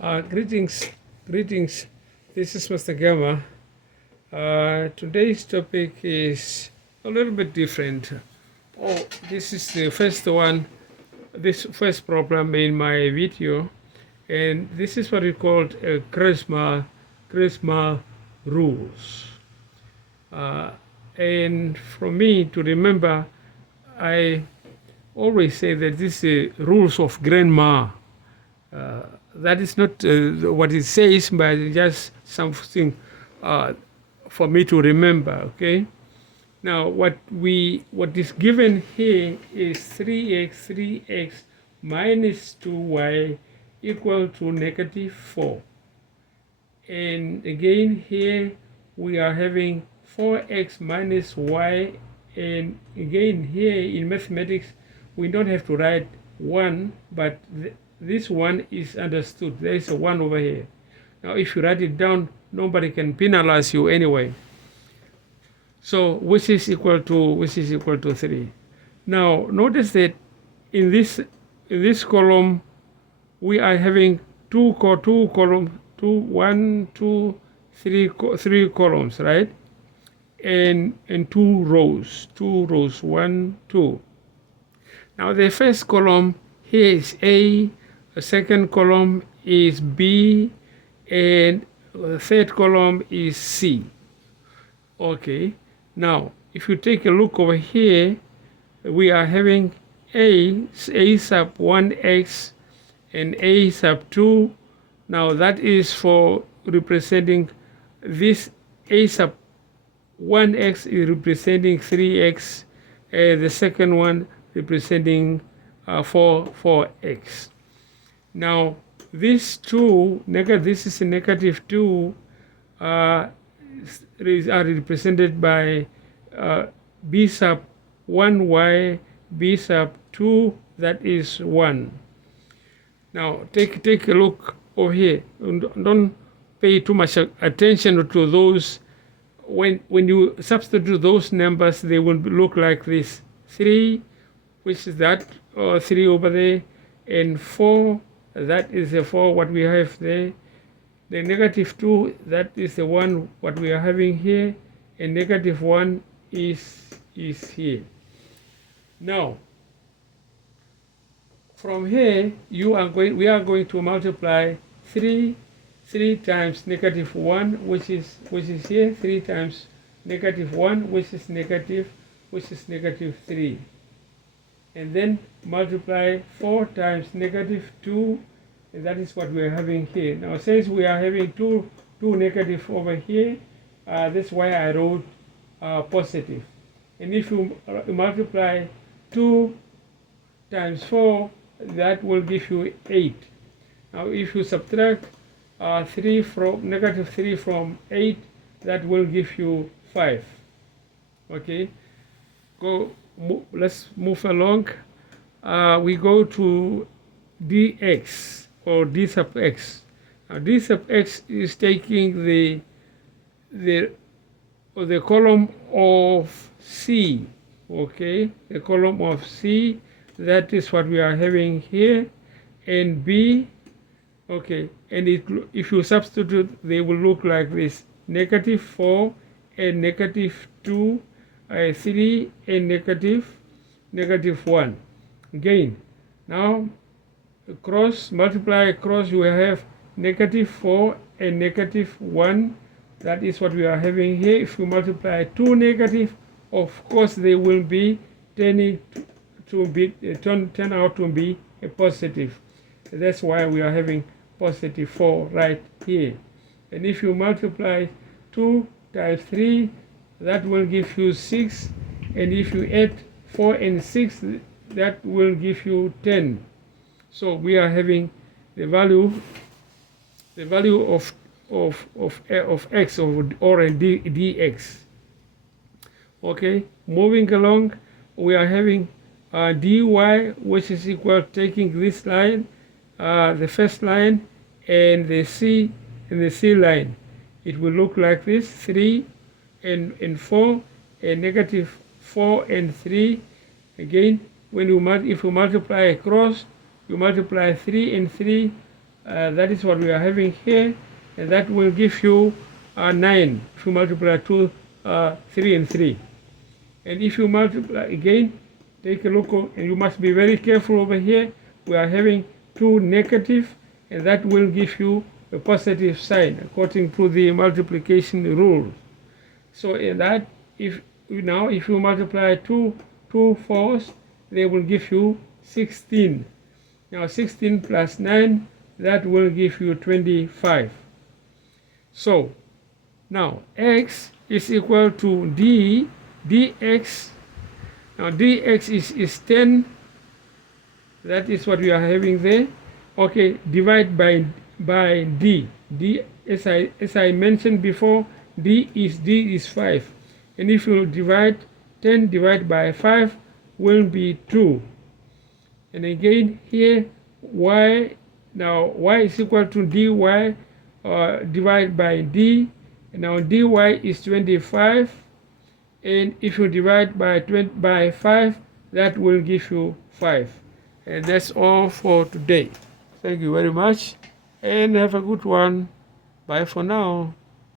Greetings. This is Mr. Gamma. Today's topic is a little bit different. This is the first one, this first problem in my video, and this is what we called a Cramer rules. And for me to remember, I always say that this is rules of grandma. That is not what it says, but just something for me to remember. Okay. Now, what is given here is 3x minus 2y equal to negative 4. And again here we are having 4x minus y, and again here in mathematics we don't have to write 1, but this one is understood. There is a 1 over here. Now if you write it down, nobody can penalize you anyway. So which is equal to 3. Now notice that in this column we are having three columns, right? And two rows, 1, 2. Now the first column here is A, the second column is B, and the third column is C. Okay, now if you take a look over here, we are having A sub 1x and A sub 2. Now that is for representing this. A sub 1x is representing 3x, and the second one representing 4x. Now these two, this is a negative 2, are represented by b sub 1y, b sub 2, that is 1. Now take a look over here. Don't pay too much attention to those. When you substitute those numbers, they will look like this: 3, which is that 3 over there, and 4, that is the 4 what we have there. The negative 2, that is the one what we are having here, and negative 1 is here. Now from here we are going to multiply 3 times negative 1, which is here, 3 times negative 1, which is negative 3, and then multiply 4 times negative 2, and that is what we are having here. Now since we are having two negative over here, that's why I wrote positive. And if you multiply 2 times 4, that will give you 8. Now if you subtract negative 3 from 8, that will give you 5. Okay, let's move along. We go to dx, or d sub x. Now d sub x is taking the column of C. Okay, the column of C, that is what we are having here, and B. Okay, and if you substitute, they will look like this: negative 4 and negative 2, 3 and negative 1. Again, now multiply across, you have negative 4 and negative 1. That is what we are having here. If you multiply 2 negative, of course they will be turn out to be a positive. That's why we are having positive 4 right here. And if you multiply 2 times 3, that will give you 6, and if you add 4 and 6, that will give you 10. So we are having the value of x, or dx. Okay, moving along, we are having dy, which is equal, taking this line, the first line, and the C line. It will look like this: 3 and 4, and negative 4 and 3. Again, if you multiply across, you multiply 3 and 3, that is what we are having here, and that will give you 9 if you multiply 2, 3 and 3. And if you multiply again, take a look, and you must be very careful over here. We are having 2 negative, and that will give you a positive sign according to the multiplication rule. So in that, if you multiply 2 4s, they will give you 16. Now 16 plus 9, that will give you 25. So now x is equal to dx. Now dx is 10. That is what we are having there. Okay, divide by d. D, as I mentioned before, d is 5. And if you divide 10 divided by 5 will be 2. And again here, y, now y is equal to dy divided by d. Now dy is 25. And if you divide by 5, that will give you 5. And that's all for today. Thank you very much, and have a good one. Bye for now.